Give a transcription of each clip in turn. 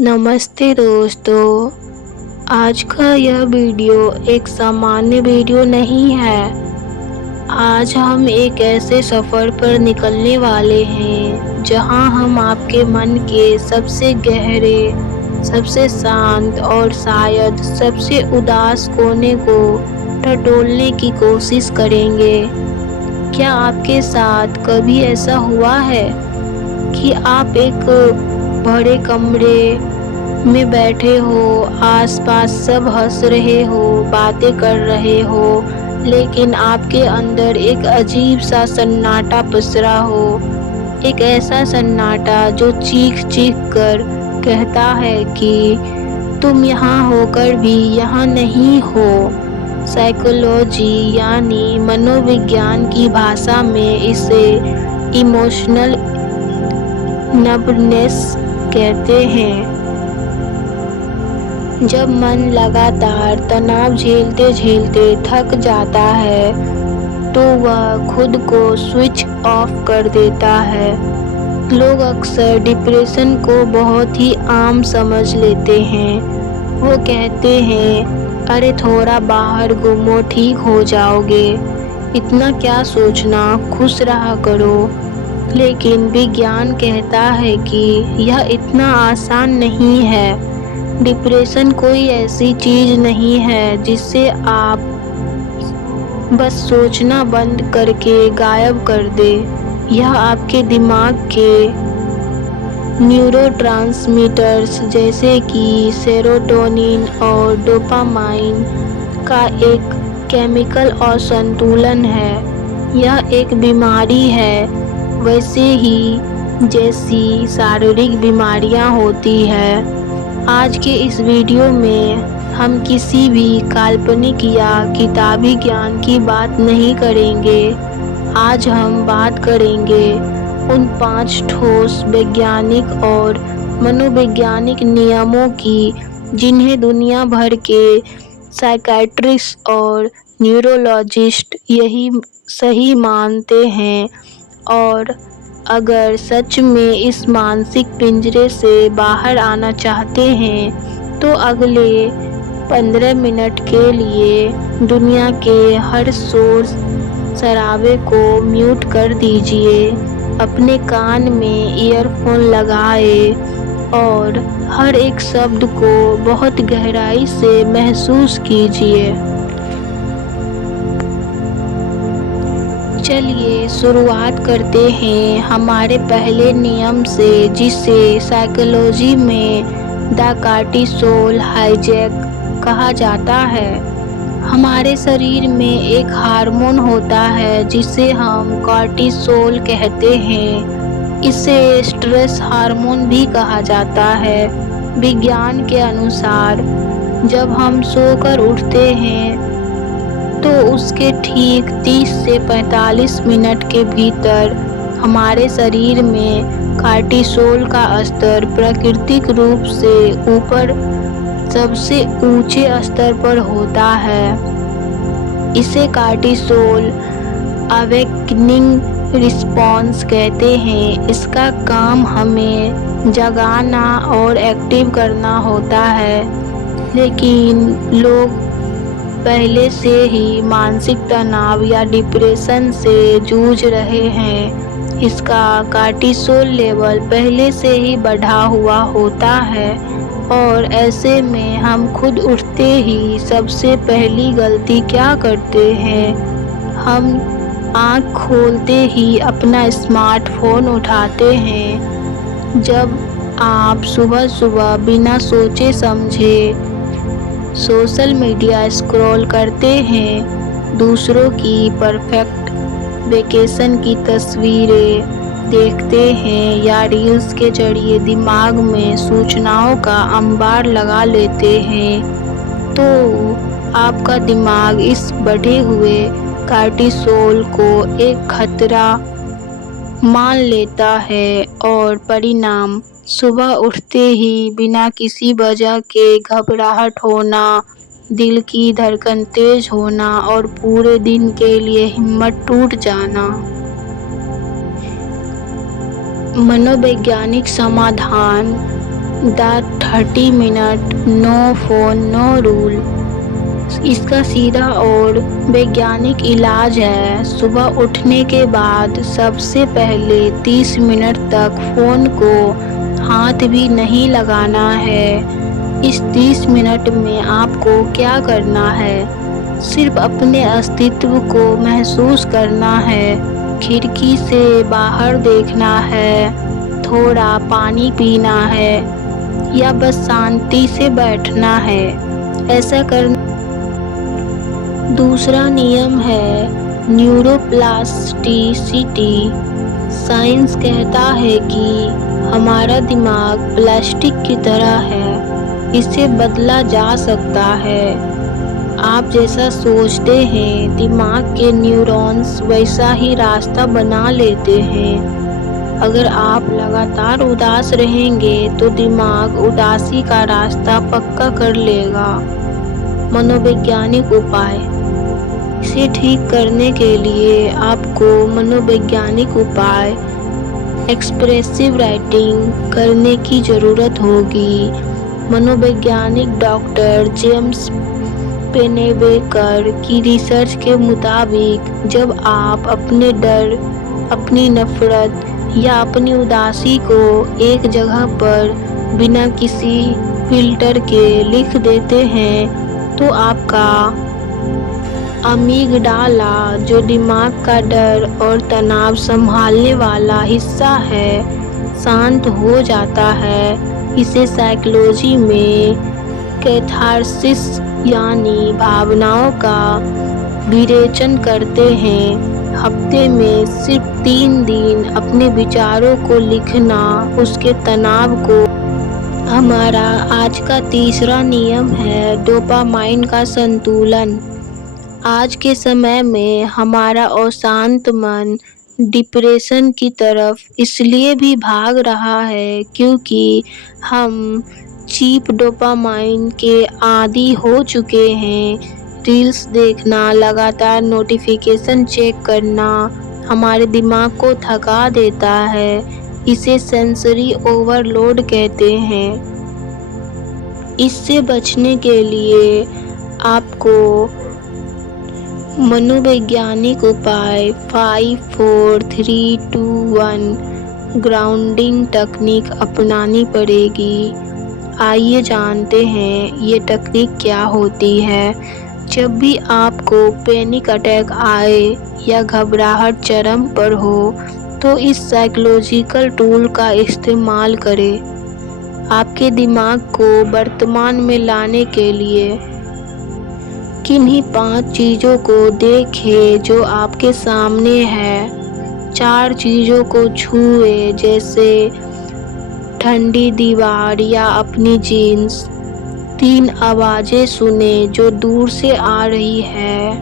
नमस्ते दोस्तों। आज का यह वीडियो एक सामान्य वीडियो नहीं है। आज हम एक ऐसे सफ़र पर निकलने वाले हैं जहां हम आपके मन के सबसे गहरे, सबसे शांत और शायद सबसे उदास कोने को टटोलने की कोशिश करेंगे। क्या आपके साथ कभी ऐसा हुआ है कि आप एक बड़े कमरे में बैठे हो, आसपास सब हंस रहे हो, बातें कर रहे हो, लेकिन आपके अंदर एक अजीब सा सन्नाटा पसरा हो। एक ऐसा सन्नाटा जो चीख-चीख कर कहता है कि तुम यहाँ होकर भी यहाँ नहीं हो। साइकोलॉजी यानी मनोविज्ञान की भाषा में इसे इमोशनल नंबनेस कहते हैं। जब मन लगातार तनाव झेलते-झेलते थक जाता है, तो वह खुद को स्विच ऑफ कर देता है। लोग अक्सर डिप्रेशन को बहुत ही आम समझ लेते हैं। वो कहते हैं, अरे थोड़ा बाहर घूमो, ठीक हो जाओगे। इतना क्या सोचना, खुश रहा करो। लेकिन विज्ञान कहता है कि यह इतना आसान नहीं है। डिप्रेशन कोई ऐसी चीज़ नहीं है जिससे आप बस सोचना बंद करके गायब कर दे। यह आपके दिमाग के न्यूरोट्रांसमीटर्स जैसे कि सेरोटोनिन और डोपामाइन का एक केमिकल असंतुलन है। यह एक बीमारी है, वैसे ही जैसी शारीरिक बीमारियां होती है। आज के इस वीडियो में हम किसी भी काल्पनिक या किताबी ज्ञान की बात नहीं करेंगे। आज हम बात करेंगे उन 5 ठोस वैज्ञानिक और मनोवैज्ञानिक नियमों की जिन्हें दुनिया भर के साइकियाट्रिस्ट और न्यूरोलॉजिस्ट यही सही मानते हैं। और अगर सच में इस मानसिक पिंजरे से बाहर आना चाहते हैं, तो अगले 15 मिनट के लिए दुनिया के हर शोर शराबे को म्यूट कर दीजिए, अपने कान में ईयरफोन लगाए और हर एक शब्द को बहुत गहराई से महसूस कीजिए। चलिए शुरुआत करते हैं हमारे पहले नियम से, जिसे साइकोलॉजी में द कॉर्टिसोल हाईजैक कहा जाता है। हमारे शरीर में एक हार्मोन होता है जिसे हम कॉर्टिसोल कहते हैं। इसे स्ट्रेस हार्मोन भी कहा जाता है। विज्ञान के अनुसार जब हम सोकर उठते हैं, तो उसके ठीक 30 से 45 मिनट के भीतर हमारे शरीर में कॉर्टिसोल का स्तर प्राकृतिक रूप से ऊपर सबसे ऊंचे स्तर पर होता है। इसे कॉर्टिसोल अवेकनिंग रिस्पॉन्स कहते हैं। इसका काम हमें जगाना और एक्टिव करना होता है, लेकिन लोग पहले से ही मानसिक तनाव या डिप्रेशन से जूझ रहे हैं। इसका कॉर्टिसोल लेवल पहले से ही बढ़ा हुआ होता है और ऐसे में हम खुद उठते ही सबसे पहली गलती क्या करते हैं, हम आँख खोलते ही अपना स्मार्टफोन उठाते हैं। जब आप सुबह-सुबह बिना सोचे समझे सोशल मीडिया स्क्रॉल करते हैं, दूसरों की परफेक्ट वेकेशन की तस्वीरें देखते हैं या रील्स के जरिए दिमाग में सूचनाओं का अंबार लगा लेते हैं, तो आपका दिमाग इस बढ़े हुए कॉर्टिसोल को एक खतरा मान लेता है और परिणाम सुबह उठते ही बिना किसी वजह के घबराहट होना, दिल की धड़कन तेज होना और पूरे दिन के लिए हिम्मत टूट जाना। मनोवैज्ञानिक समाधान the 30 minute no phone no rule. इसका सीधा और वैज्ञानिक इलाज है, सुबह उठने के बाद सबसे पहले 30 मिनट तक फ़ोन को हाथ भी नहीं लगाना है। इस 30 मिनट में आपको क्या करना है? सिर्फ अपने अस्तित्व को महसूस करना है, खिड़की से बाहर देखना है, थोड़ा पानी पीना है या बस शांति से बैठना है। ऐसा करना। दूसरा नियम है न्यूरोप्लास्टिसिटी। साइंस कहता है कि हमारा दिमाग प्लास्टिक की तरह है, इसे बदला जा सकता है। आप जैसा सोचते हैं दिमाग के न्यूरॉन्स वैसा ही रास्ता बना लेते हैं। अगर आप लगातार उदास रहेंगे तो दिमाग उदासी का रास्ता पक्का कर लेगा। मनोवैज्ञानिक उपाय। इसे ठीक करने के लिए आपको मनोवैज्ञानिक उपाय एक्सप्रेसिव राइटिंग करने की ज़रूरत होगी। मनोवैज्ञानिक डॉक्टर जेम्स पेनेवेकर की रिसर्च के मुताबिक जब आप अपने डर, अपनी नफरत या अपनी उदासी को एक जगह पर बिना किसी फिल्टर के लिख देते हैं तो आपका अमीगडाला, जो दिमाग का डर और तनाव संभालने वाला हिस्सा है, शांत हो जाता है। इसे साइकोलॉजी में कैथार्सिस यानी भावनाओं का विरेचन करते हैं। हफ्ते में सिर्फ 3 दिन अपने विचारों को लिखना उसके तनाव को। हमारा आज का तीसरा नियम है डोपामाइन का संतुलन। आज के समय में हमारा अशांत मन डिप्रेशन की तरफ इसलिए भी भाग रहा है क्योंकि हम चीप डोपामाइन के आदी हो चुके हैं। रील्स देखना, लगातार नोटिफिकेशन चेक करना हमारे दिमाग को थका देता है। इसे सेंसरी ओवरलोड कहते हैं। इससे बचने के लिए आपको मनोवैज्ञानिक उपाय 5, 4, 3, 2, 1 ग्राउंडिंग तकनीक अपनानी पड़ेगी। आइए जानते हैं ये तकनीक क्या होती है। जब भी आपको पैनिक अटैक आए या घबराहट चरम पर हो तो इस साइकोलॉजिकल टूल का इस्तेमाल करें। आपके दिमाग को वर्तमान में लाने के लिए किन्हीं 5 चीज़ों को देखें जो आपके सामने है। 4 चीज़ों को छुए जैसे ठंडी दीवार या अपनी जीन्स। 3 आवाज़ें सुने जो दूर से आ रही है।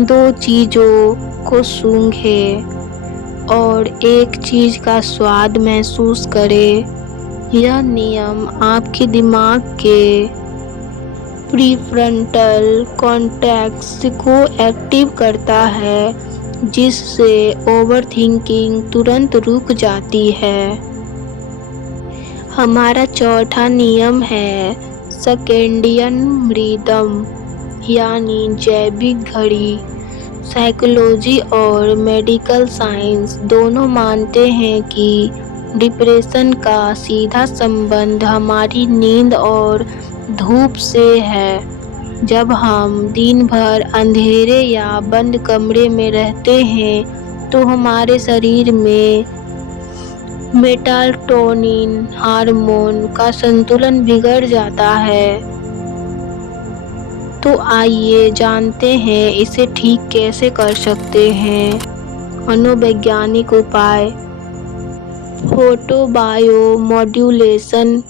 2 चीज़ों को सूंघे और 1 चीज़ का स्वाद महसूस करें। यह नियम आपके दिमाग के प्रीफ्रंटल कॉर्टेक्स को एक्टिव करता है जिससे ओवरथिंकिंग तुरंत रुक जाती है। हमारा चौथा नियम है सर्कैडियन रिदम यानी जैविक घड़ी। साइकोलॉजी और मेडिकल साइंस दोनों मानते हैं कि डिप्रेशन का सीधा संबंध हमारी नींद और धूप से है। जब हम दिन भर अंधेरे या बंद कमरे में रहते हैं तो हमारे शरीर में मेलाटोनिन हार्मोन का संतुलन बिगड़ जाता है। तो आइए जानते हैं इसे ठीक कैसे कर सकते हैं। मनोवैज्ञानिक उपाय फोटोबायो मॉड्यूलेशन।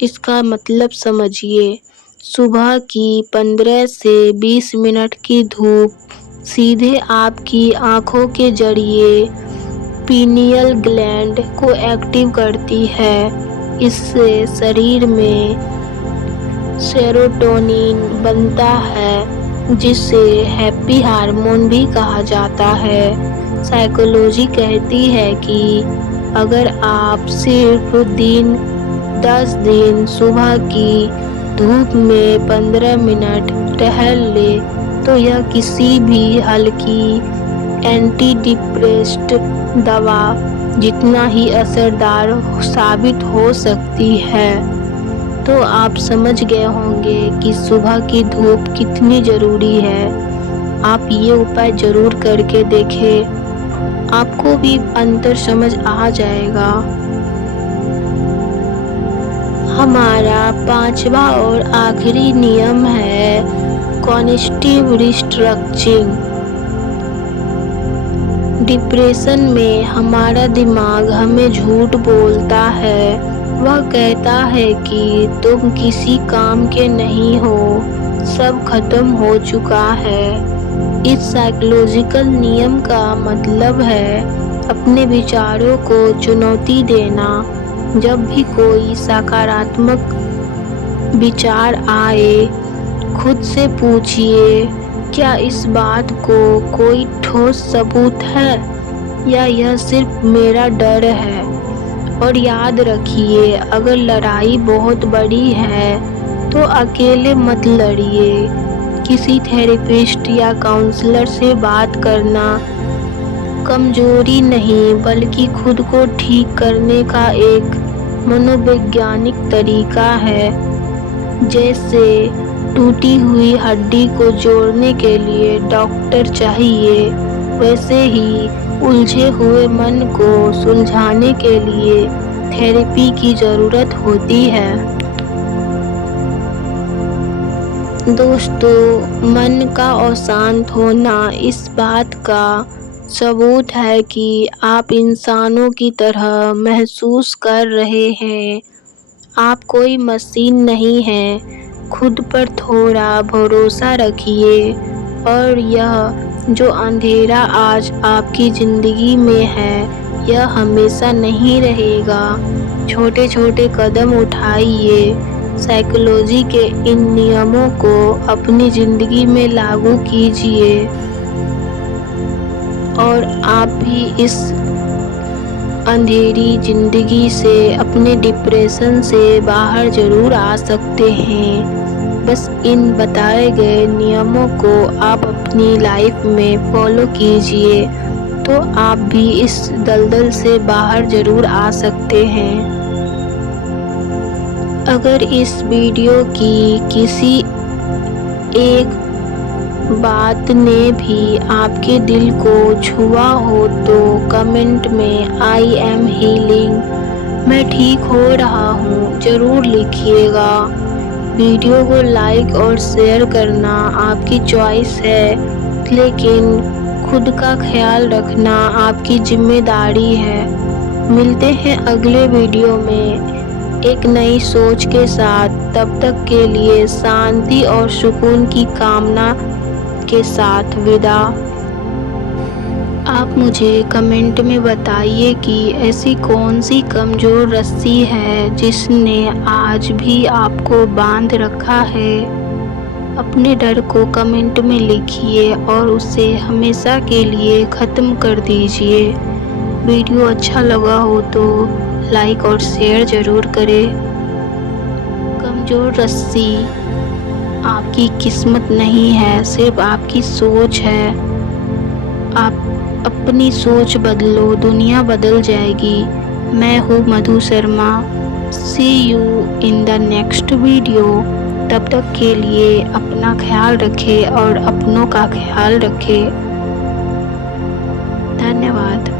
इसका मतलब समझिए। सुबह की 15 से 20 मिनट की धूप सीधे आपकी आँखों के जरिए पीनियल ग्लैंड को एक्टिव करती है। इससे शरीर में सेरोटोनिन बनता है जिसे हैप्पी हार्मोन भी कहा जाता है। साइकोलॉजी कहती है कि अगर आप सिर्फ 10 दिन सुबह की धूप में 15 मिनट टहल ले तो यह किसी भी हल्की एंटी डिप्रेसेंट दवा जितना ही असरदार साबित हो सकती है। तो आप समझ गए होंगे कि सुबह की धूप कितनी ज़रूरी है। आप ये उपाय ज़रूर करके देखें, आपको भी अंतर समझ आ जाएगा। हमारा 5वां और आखिरी नियम है कॉग्निटिव रिस्ट्रक्चरिंग। डिप्रेशन में हमारा दिमाग हमें झूठ बोलता है। वह कहता है कि तुम किसी काम के नहीं हो, सब खत्म हो चुका है। इस साइकोलॉजिकल नियम का मतलब है अपने विचारों को चुनौती देना। जब भी कोई सकारात्मक विचार आए, खुद से पूछिए, क्या इस बात को कोई ठोस सबूत है या यह सिर्फ मेरा डर है? और याद रखिए, अगर लड़ाई बहुत बड़ी है तो अकेले मत लड़िए। किसी थेरेपिस्ट या काउंसलर से बात करना कमजोरी नहीं बल्कि खुद को ठीक करने का एक मनोवैज्ञानिक तरीका है। जैसे टूटी हुई हड्डी को जोड़ने के लिए डॉक्टर चाहिए, वैसे ही उलझे हुए मन को सुलझाने के लिए थेरेपी की ज़रूरत होती है। दोस्तों, मन का अशांत होना इस बात का सबूत है कि आप इंसानों की तरह महसूस कर रहे हैं। आप कोई मशीन नहीं हैं। खुद पर थोड़ा भरोसा रखिए और यह जो अंधेरा आज आपकी ज़िंदगी में है, यह हमेशा नहीं रहेगा। छोटे छोटे कदम उठाइए। साइकोलॉजी के इन नियमों को अपनी ज़िंदगी में लागू कीजिए और आप भी इस अंधेरी ज़िंदगी से, अपने डिप्रेशन से बाहर ज़रूर आ सकते हैं। बस इन बताए गए नियमों को आप अपनी लाइफ में फॉलो कीजिए तो आप भी इस दलदल से बाहर ज़रूर आ सकते हैं। अगर इस वीडियो की किसी एक बात ने भी आपके दिल को छुआ हो तो कमेंट में आई एम हीलिंग, मैं ठीक हो रहा हूँ, ज़रूर लिखिएगा। वीडियो को लाइक और शेयर करना आपकी चॉइस है, लेकिन खुद का ख्याल रखना आपकी जिम्मेदारी है। मिलते हैं अगले वीडियो में एक नई सोच के साथ। तब तक के लिए शांति और सुकून की कामना के साथ विदा। आप मुझे कमेंट में बताइए कि ऐसी कौन सी कमज़ोर रस्सी है जिसने आज भी आपको बांध रखा है। अपने डर को कमेंट में लिखिए और उसे हमेशा के लिए ख़त्म कर दीजिए। वीडियो अच्छा लगा हो तो लाइक और शेयर ज़रूर करें। कमज़ोर रस्सी आपकी किस्मत नहीं है, सिर्फ आपकी सोच है। आप अपनी सोच बदलो, दुनिया बदल जाएगी। मैं हूँ Madhu Sharma. See you in the next video. तब तक के लिए अपना ख्याल रखें और अपनों का ख्याल रखें। धन्यवाद।